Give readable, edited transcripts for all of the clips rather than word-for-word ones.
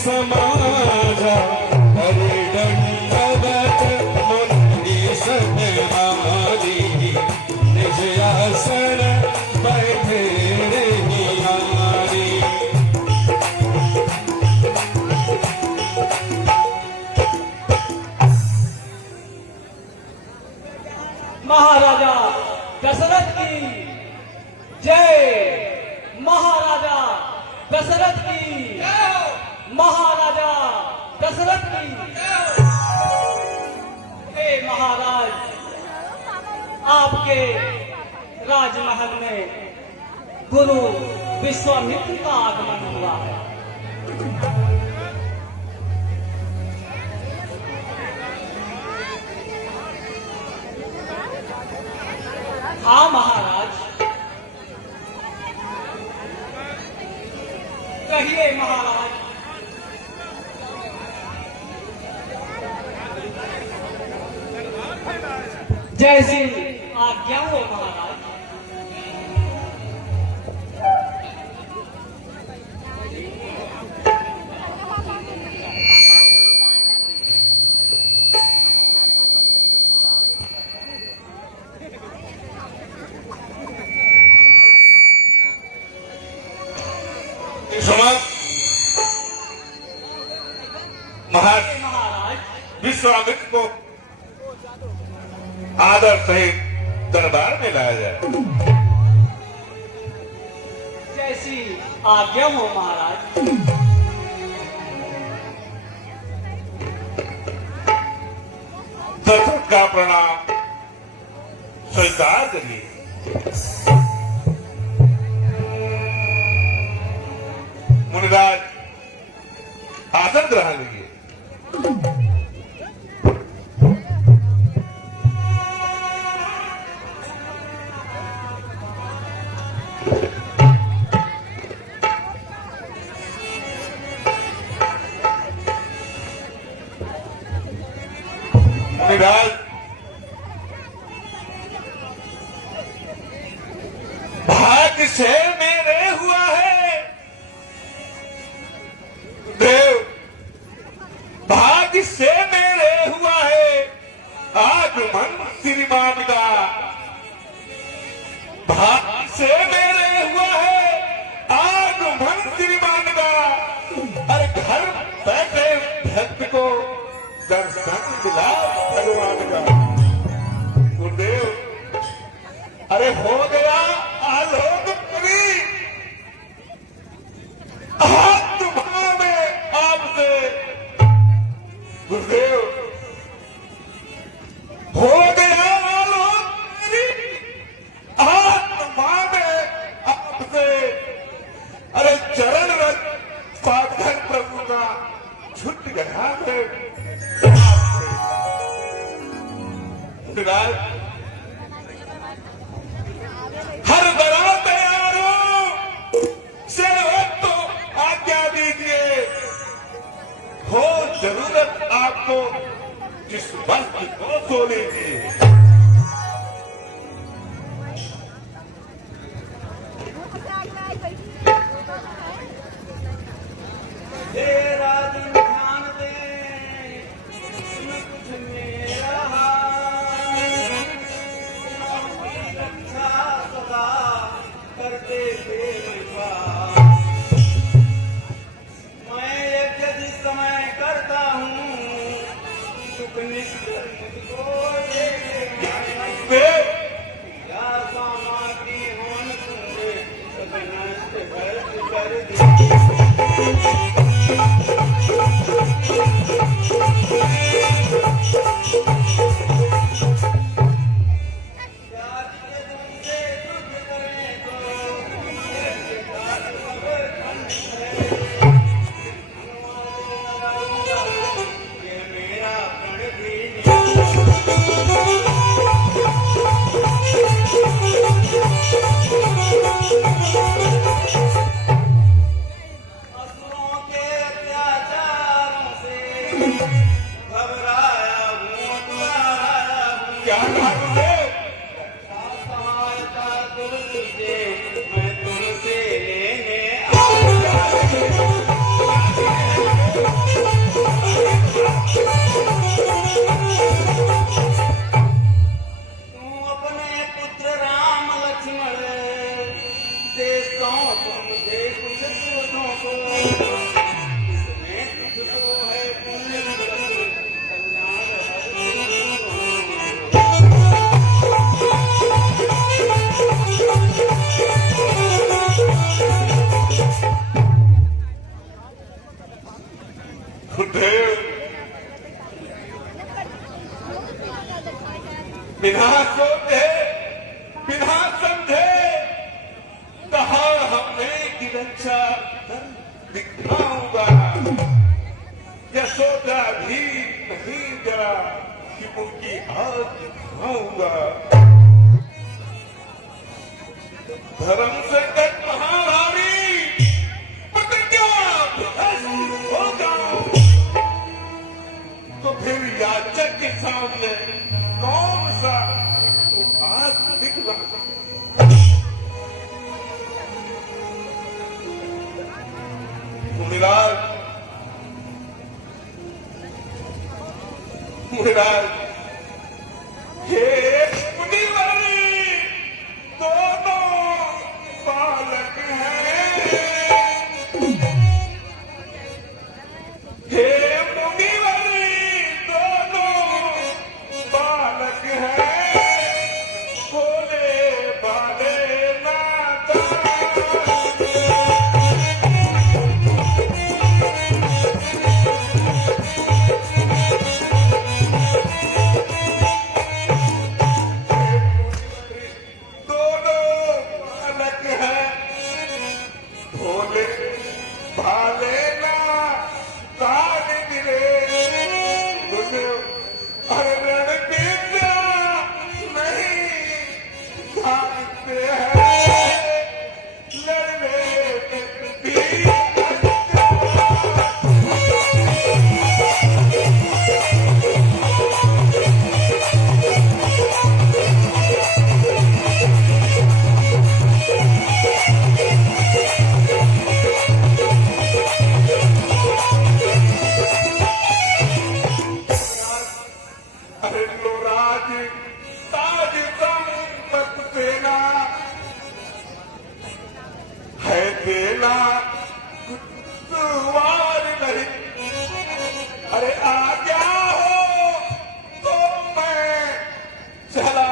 समाजा हरे दंडवत मुनि सन्मानी निज आसन बैठे निहारी। महाराजा दशरथ की जय, महाराजा दशरथ की, महाराजा दशरथ की। हे महाराज, आपके राजमहल में गुरु विश्वामित्र का आगमन हुआ है। हाँ महाराज, कहिए महाराज। जैसी आज्ञा हो महाराज। महाराज विश्वामित्र को आदर सहित दरबार में लाया जाए। जैसी आज्ञा हो महाराज। दशरथ का प्रणाम स्वीकार करिए। मुनिराज आसन ग्रहण लीजिए। मुनिराज भाग्य से मेरे हुआ है देव, भाग्य से मेरे हुआ है आगमन श्रीमान का। भाग्य से मेरे हुआ है आगमन श्रीमान का। अरे घर बैठे भक्त को दर्शन मिला भगवान का। गुरुदेव अरे हो गया आलोक पुरी, हाथ में आपसे। गुरुदेव हो गया आलोक पुरी, आत्मा में आपसे। अरे चरण रज पाठक प्रभु का छुट गया है। हर बड़ा तैयार हो, सेवक तो आज्ञा दीजिए। हो जरूरत आपको जिस वक्त को सो लीजिए। मैं तुमसे लेने आया। गुरुदेव बिना सोचे बिना समझे कहा हमने कि रक्षा कर दिखाऊंगा। यशोदा भी नहीं जरा कि उनकी आग दिखाऊंगा। धर्म संकट महाभारी प्रतिज्ञा भ्रष्ट हो जाऊं तो फिर याचक के सामने कौन सा उपास दिखला। मुनिराज हे मुनिवारी दोनों बालक हैं। हे मुनिवारी दोनों बालक हैं। भोले भाले नादान। बेला कुतवार नहीं। अरे आ गया हो तो मैं चला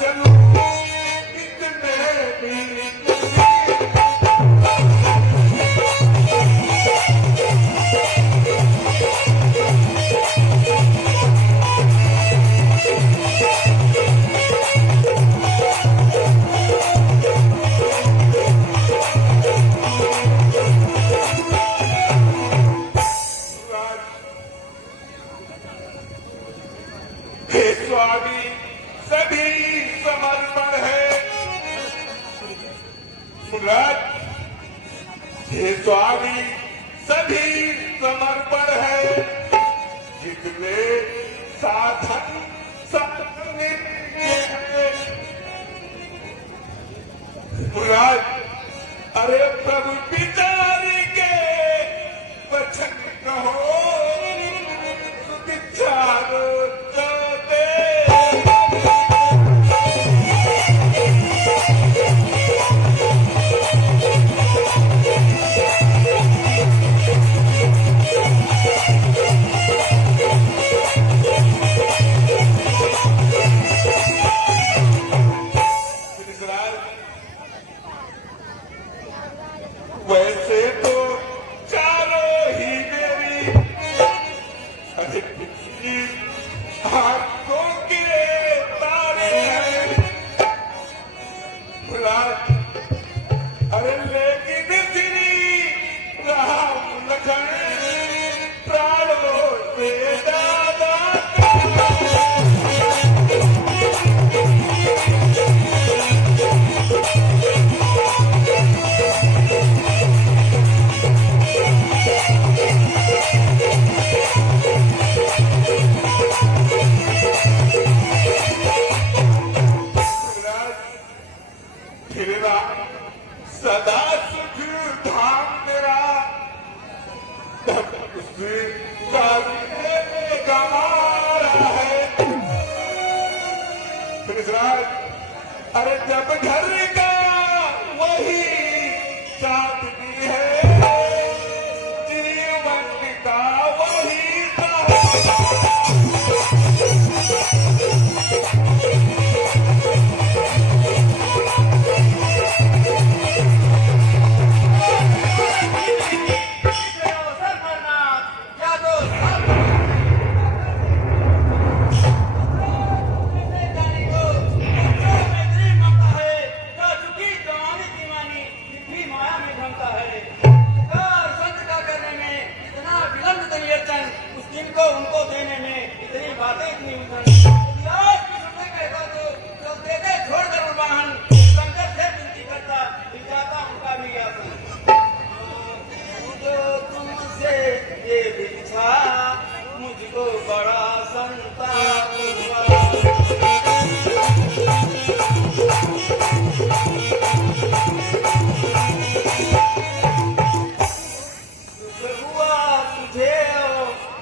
चलूं इतने भी स्वामी सभी समर्पण है। मुराद हे स्वामी सभी समर्पण है। जितने साधन मुराद अरे प्रभु पितारी के वचन कहो विचारो वैसे तो चारों ही मेरी हाथों के तारे हैं। अरे लेकिन श्री राम लखन प्राणों से ज्यादा सदा सुख धाम मेरा गमारा है। अरे जब घर का वही चांदनी है जीवन का वही मुझको उनको देने में इतनी बातें इतनी यार सुनने कहता तो दे दे छोड़ कर वाहन शंकर से विनती करता जाता उनका भी आसन जो तुमसे ये बिछा मुझको बड़ा संताप हुआ तुझे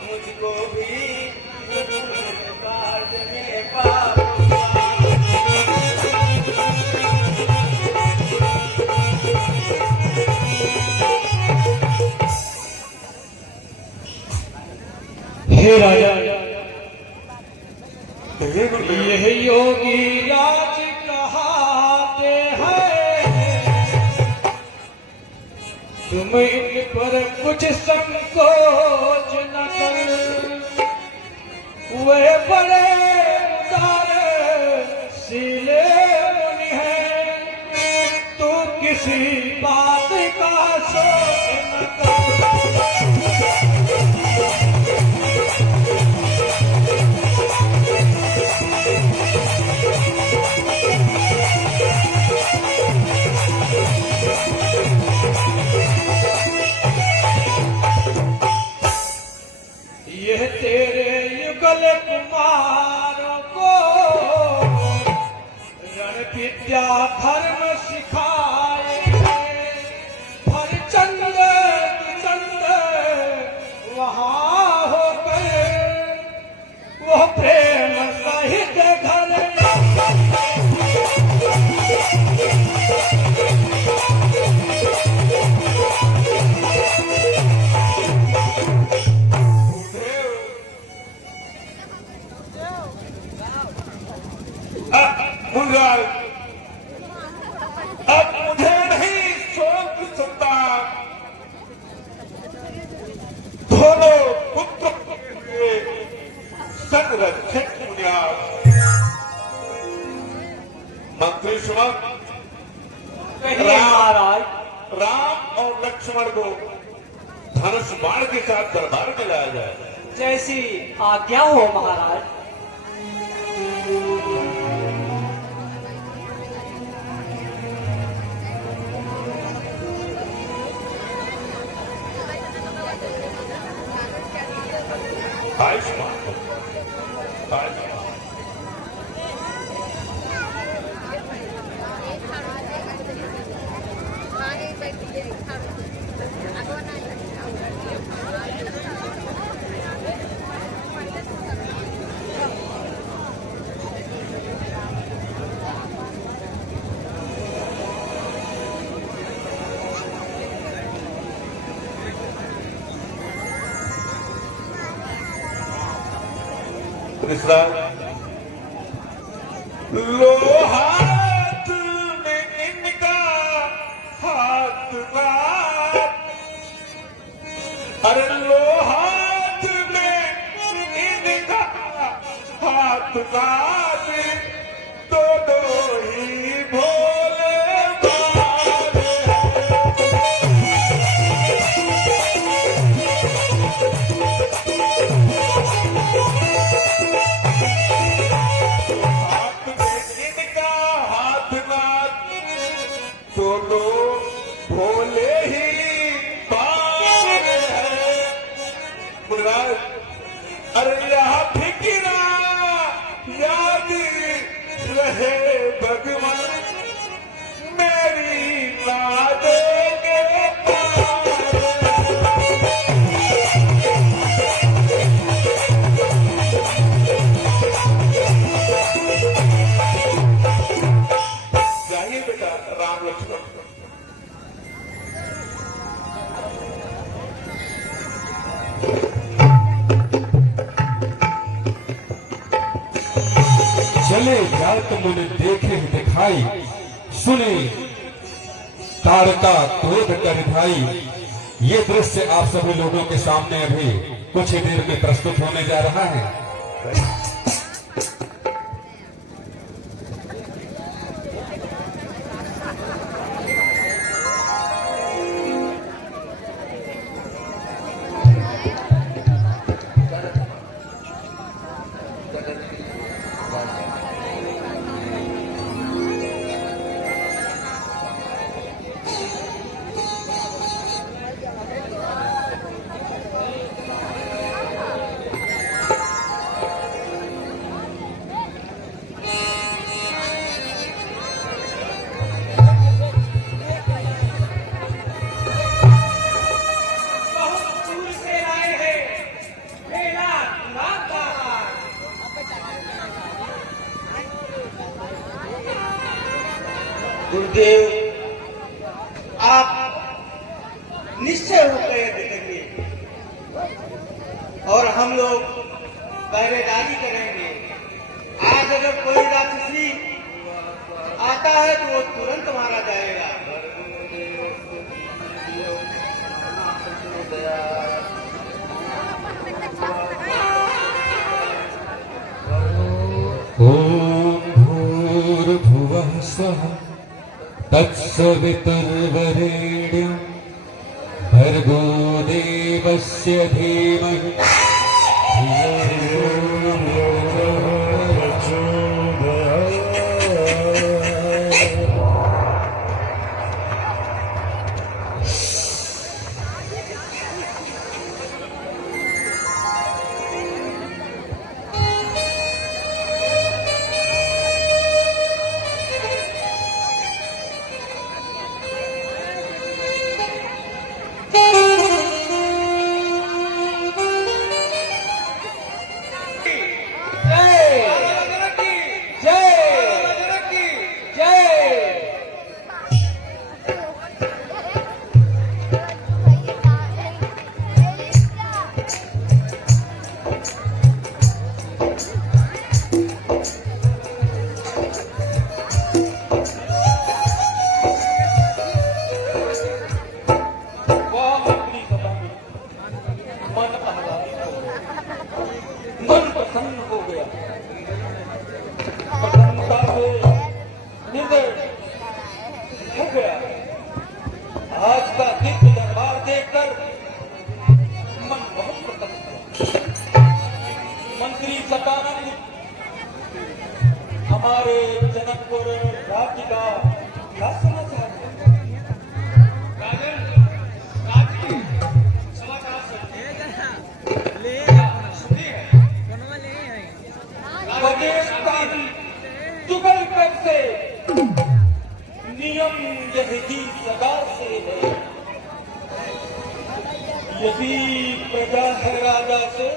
मुझको भी काट में पाप हे राजा, कहिए गुरुदेव। यह योगी राज कहाते हैं, तुम इन पर कुछ संकोच न कर, वे बड़े उदारशीले मुनि हैं, तू किसी बात का सोच न कर। यह तेरे युगल कुमारों को रण विद्या धर्म सिखाएंगे, हर चंद चंद वहाँ होकर वो प्रेम सहित घर मुराद, अब मुझे नहीं शोक सुनता, दोनों पुत्र हुए संरक्षक बुनियाद। मंत्री सुमन, कहिए महाराज। राम और लक्ष्मण को धनुष बाण के साथ दरबार में लाया जाए। जैसी आज्ञा हो महाराज। आयुष्मान आयुष्मान। लो हाथ में इनका हाथ ना, अरे लो हाथ में इनका हाथ ना, तो दो ही भोले बाबा भोले ही पार है। मुराद, अरे यहाँ फिकिरा याद रहे भगवान, मेरी ना देंगे पार। जाइए बेटा राम लक्ष्मण। चले जात मुझे देखे दिखाई, सुने तारका क्रोध कर भाई। ये दृश्य आप सभी लोगों के सामने अभी कुछ ही देर में प्रस्तुत होने जा रहा है। गुरुदेव, आप निश्चय होकर यज्ञ करिए और हम लोग पहरेदारी करेंगे। आज अगर कोई राक्षसी आता है तो वो तुरंत मारा जाएगा। ओम भूर्भुवः स्वः तत्सवितुर्वरेण्यं भर्गो देवस्य धीमहि धियो यो नः प्रचोदयात्। मन प्रसन्न हो गया। प्रसन्नता से हृदय हो गया। आज का दिव्य दरबार देखकर मन बहुत प्रसन्न हुआ। मंत्री सदानंद हमारे जनकपुर राज्य का क्या समाचार है? जुगल कर से नियम यही सदा से है। यदि प्रजा है राजा से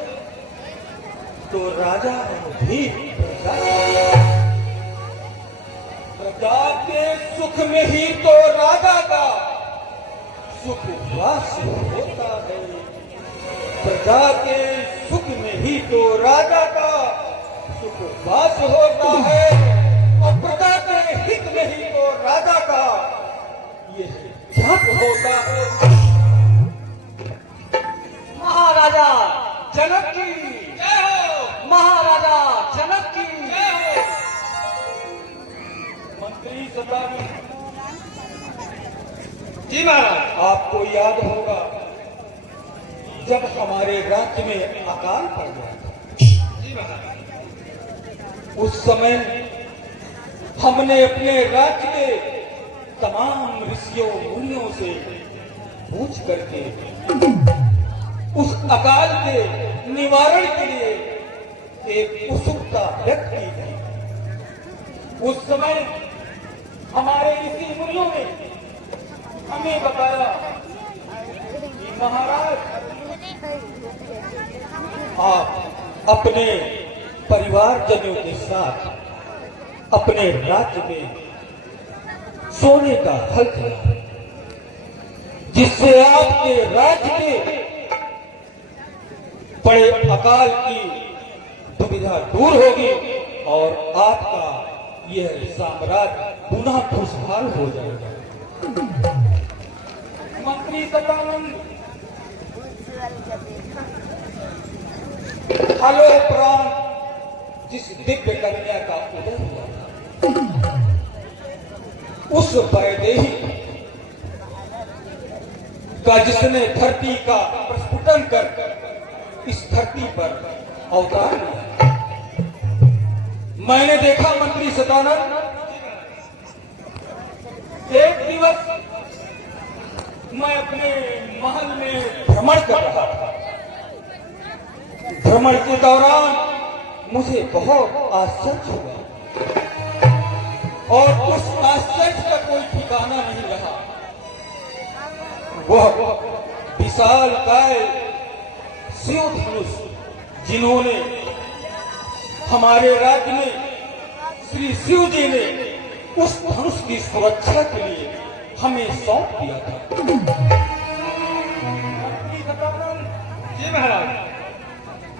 तो राजा भी प्रजा से। प्रजा के सुख में ही तो राजा का सुख वास होता है। प्रजा के सुख में ही तो राजा का सुख वास होता है और प्रजा के हित में ही तो राजा का ये जप होता है। महाराजा जनक की जय हो। महाराजा जनक की जय हो। मंत्री सदानंद जी महाराज, आपको याद होगा जब हमारे राज्य में अकाल पड़ गया था। जी महाराज, उस समय हमने अपने राज्य के तमाम ऋषियों मुनियों से पूछ करके उस अकाल के निवारण के लिए एक उत्सुकता व्यक्त की थी। उस समय हमारे ऋषि मुनियों ने हमें बताया कि महाराज, आप अपने परिवारजनों के साथ अपने राज्य में सोने का हल करा, जिससे आपके राज्य के बड़े अकाल की दुविधा दूर होगी और आपका यह साम्राज्य पुनः खुशहाल हो जाएगा। मंत्री सदानंद हलो प्राण जिस दिव्य कन्या का उदय हुआ था, उस वैदेही का जिसने धरती का प्रस्फुटन कर इस धरती पर अवतार लिया। मैंने देखा मंत्री सदानंद, एक दिवस मैं अपने महल में भ्रमण कर रहा था। भ्रमण के दौरान मुझे बहुत आश्चर्य हुआ और उस आश्चर्य का कोई ठिकाना नहीं रहा। वह विशाल काय शिव धनुष जिन्होंने हमारे राज्य में श्री शिव जी ने उस धनुष की सुरक्षा के लिए हमें सौंप दिया था। जी महाराज।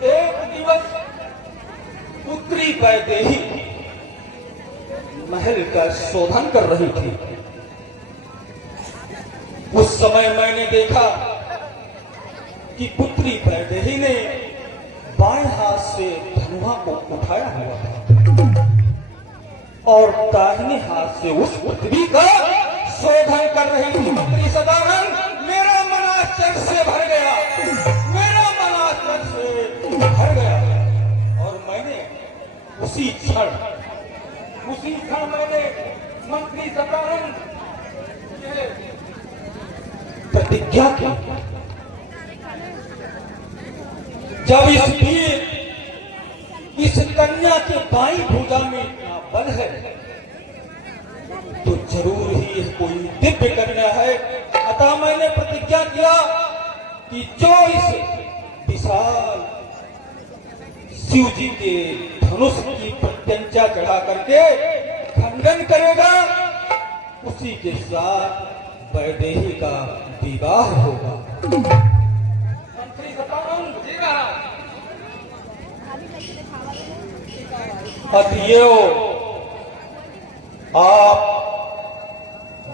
एक दिवस पुत्री वैदेही महल का शोधन कर रही थी। उस समय मैंने देखा कि पुत्री वैदेही ने बाएं हाथ से धनुआ को उठाया हुआ था और दाहिने हाथ से उस पृथ्वी का शोधन कर रही थी। पुत्री सदानंद, मेरा मन आश्चर्य से भर गया, मेरा मन आश्चर्य से भर गया और मैंने उसी क्षण मैंने मंत्री सदानंद प्रतिज्ञा की, जब इस कन्या के बाईं भुजा में इतना बल है तो जरूर ही यह कोई दिव्य कन्या है। अतः मैंने प्रतिज्ञा किया कि जो इस विशाल शिव जी के धनुष की प्रत्यंचा चढ़ा करके खंडन करेगा, उसी के साथ वैदेही का विवाह होगा। मंत्री सदानंद, जी महाराज। अतएव आप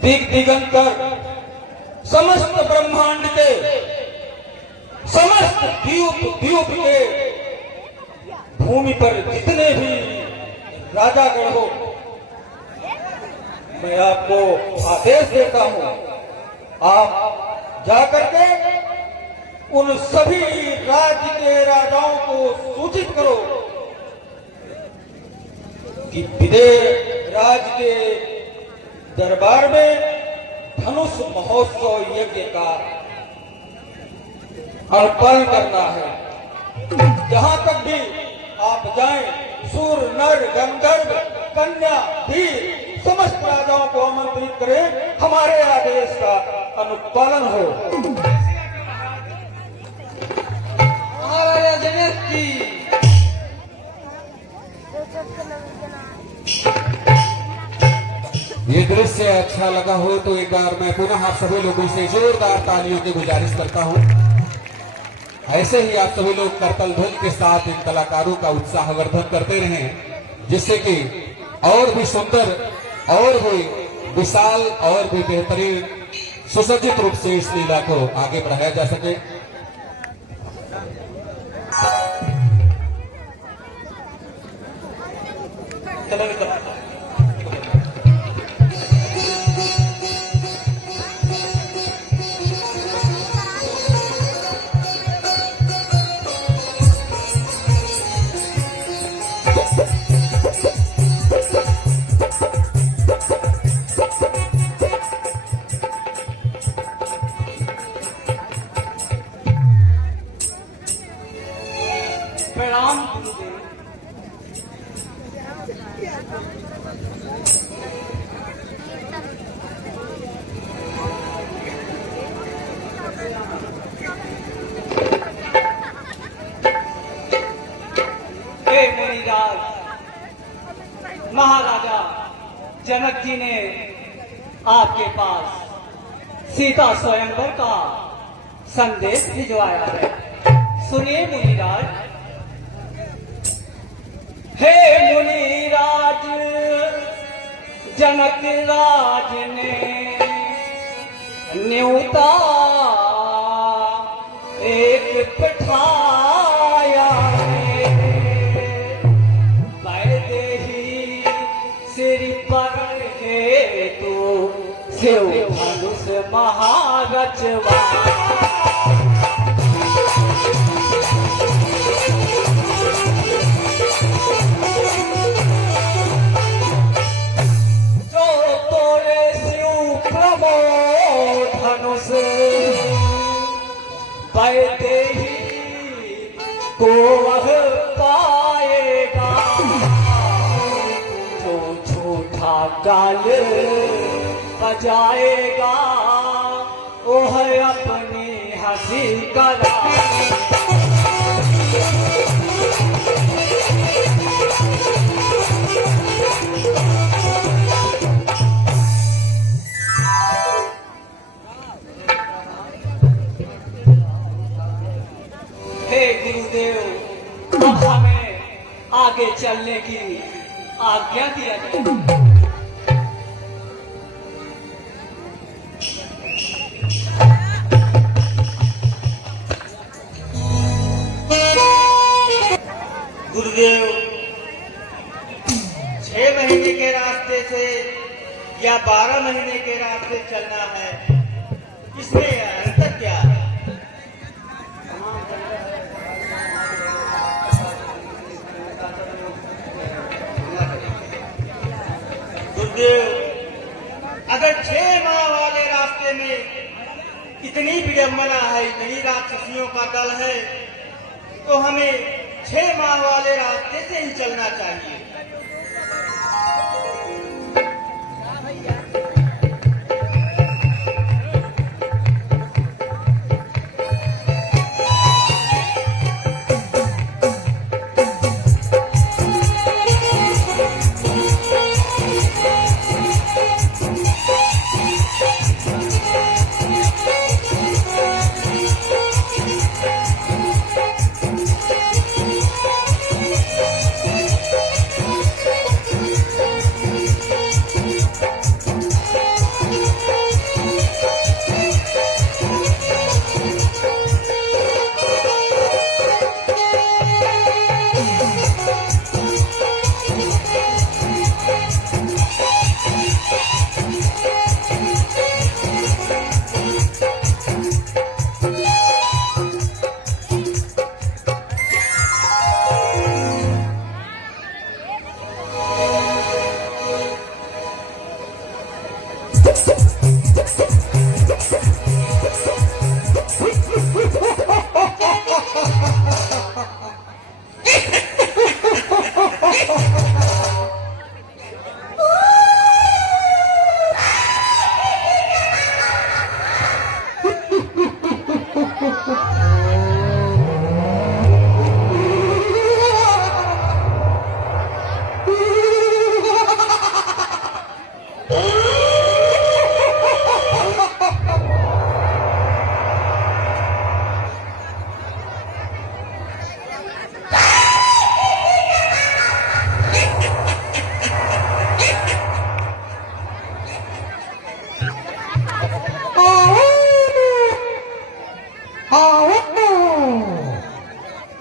दिग दिगंतर समस्त ब्रह्मांड के समस्त द्वीप के भूमि पर जितने भी राजागण हो, मैं आपको आदेश देता हूं, आप जाकर के उन सभी राज्य के राजाओं को सूचित करो कि विदेह राज के दरबार में धनुष महोत्सव यज्ञ का अर्पण करना है। जहां तक भी आप जाएं, सूर नर गंधर्व कन्या वीर समस्त राजाओं को आमंत्रित करें, हमारे आदेश का अनुपालन हो। महाराजा जनक की ये दृश्य अच्छा लगा हो तो एक बार मैं पुनः आप सभी लोगों से जोरदार तालियों की गुजारिश करता हूं। ऐसे ही आप सभी लोग करतल ध्वनि के साथ इन कलाकारों का उत्साहवर्धन करते रहें, जिससे कि और भी सुंदर और भी विशाल और भी बेहतरीन सुसज्जित रूप से इस लीला को आगे बढ़ाया जा सके। प्रणाम गुरुदेव। हे मुनिराज, महाराजा जनक जी ने आपके पास सीता स्वयंवर का संदेश भिजवाया है। सुनिए मुनिराज। हे मुनिराज, जनक राज ने न्योता एक पठाया है, वैदेही सिर पर है तो शिव धनुष महारचवा। वैदेही को वह पाएगा जो झूठा गाल बजाएगा, वह अपनी हंसी करा। गुरुदेव, अब हमें आगे चलने की आज्ञा दिया जाए। गुरुदेव, 6 महीने के रास्ते से या 12 महीने के रास्ते चलना है, इसमें अंतर क्या है? गुरुदेव, अगर 6 माह वाले रास्ते में इतनी विडंबना है, इतनी राक्षसियों का दल है, तो हमें 6 माह वाले रास्ते से ही चलना चाहिए।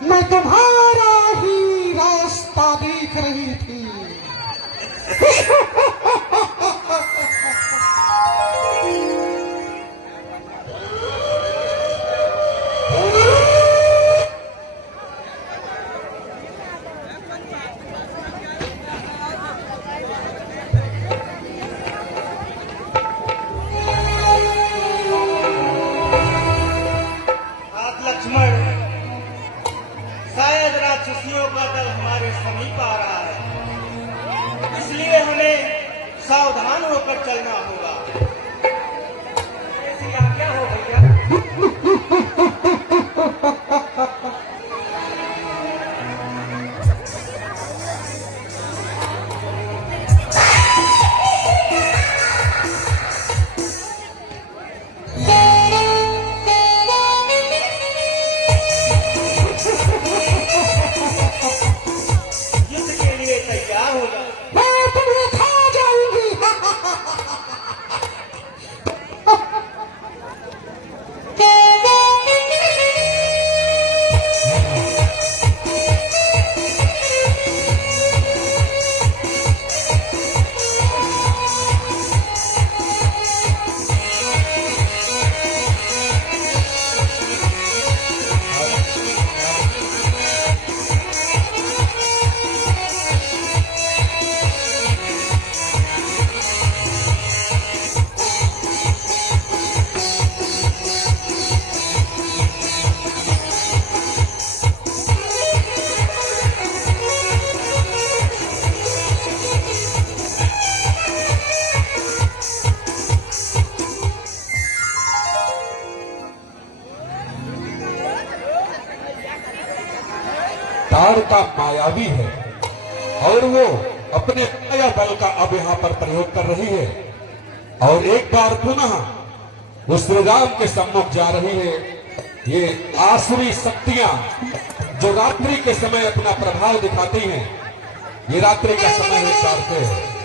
मैं तुम्हारा ही रास्ता देख रही थी। लक्ष्मण, शायद राक्षसियों का दल हमारे समीप आ रहा है, इसलिए हमें सावधान होकर चलना होगा। ऐसी आज्ञा हो भैया। युद्ध के लिए तैयार हो जाओ। मैं तुम्हें खा जाऊंगी। तारका मायावी है और वो अपने माया बल का अब यहाँ पर प्रयोग कर रही है और एक बार पुनः वो श्री राम के सम्मुख जा रही है। ये आसुरी शक्तियां जो रात्रि के समय अपना प्रभाव दिखाती हैं। ये रात्रि का समय है कारते।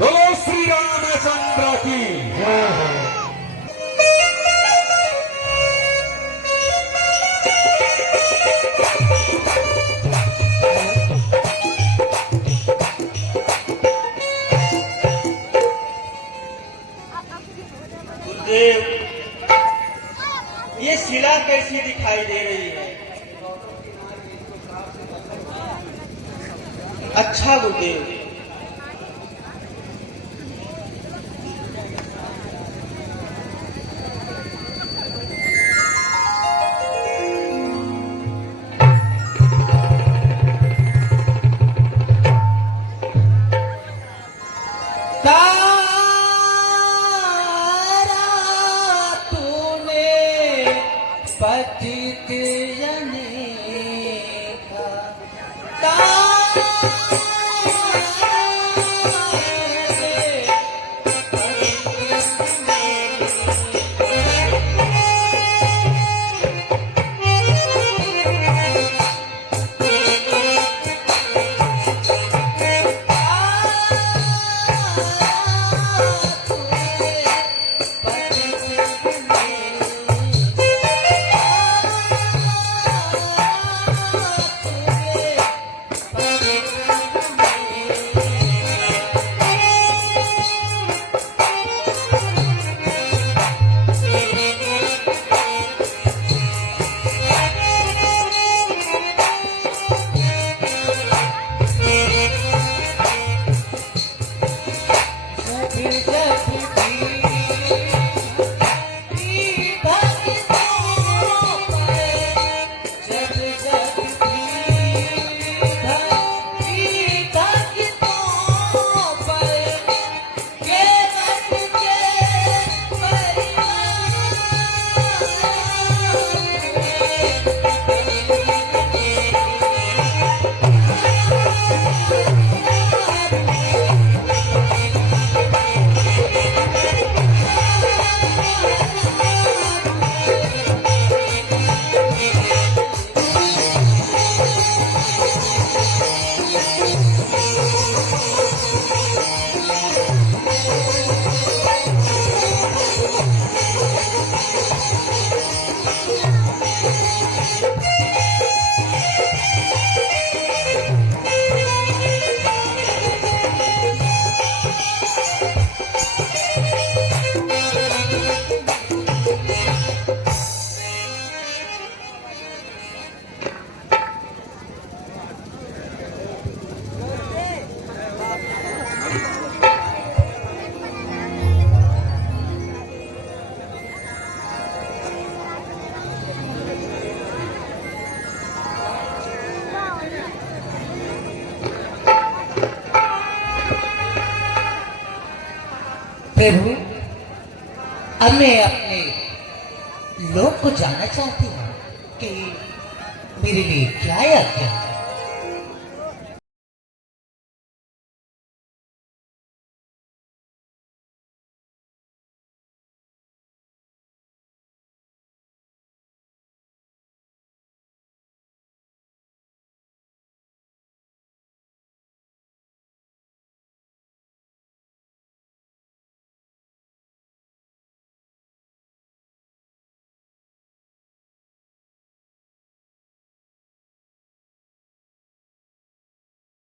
बोलो श्री रामचंद्र की जय हो। गुरुदेव, ये शिला कैसी दिखाई दे रही है? अच्छा गुरुदेव, पतित अनेका प्रभु, अब मैं अपने लोक को जानना चाहती हूँ कि मेरे लिए क्या आज्ञा है।